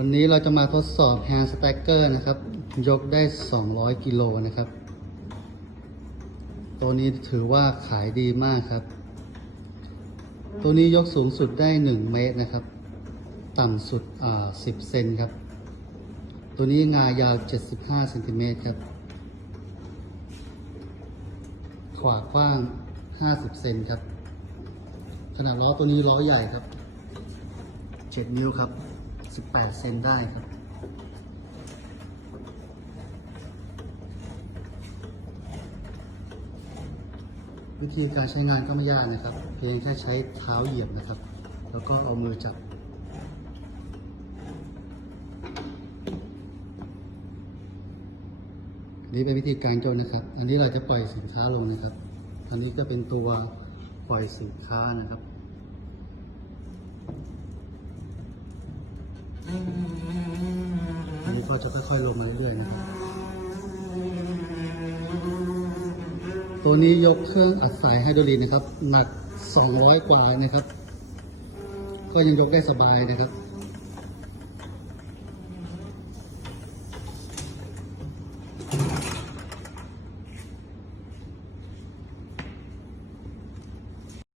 วันนี้เราจะมาทดสอบ Hand Stacker นะครับ ยกได้ 200 กิโลนะครับ ตัวนี้ถือว่าขายดีมากครับ ตัวนี้ยกสูงสุดได้ 1 เมตรนะครับ ต่ำสุดอ่า10 เซนครับ ตัวนี้งายาว 75เซนติเมตรครับ ขวากว้าง 50 เซนครับ ขนาดล้อตัวนี้ล้อใหญ่ครับ 7 นิ้วครับ 18 เซนได้ครับ วิธีการใช้งานก็ไม่ยากนะครับ เพียงแค่ใช้เท้าเหยียบนะครับ แล้วก็เอามือจับนี่เป็นวิธีการโจนนะครับ อันนี้เราจะปล่อยสินค้าลงนะครับ อันนี้ก็เป็นตัวปล่อยสินค้านะครับ อันนี้ก็จะค่อยๆลงมาเรื่อยๆนะครับ ตัวนี้ยกเครื่องอัดสายไฮดรอลิกนะครับ หนัก 200 กว่านะครับ ก็ยังยกได้สบายนะครับ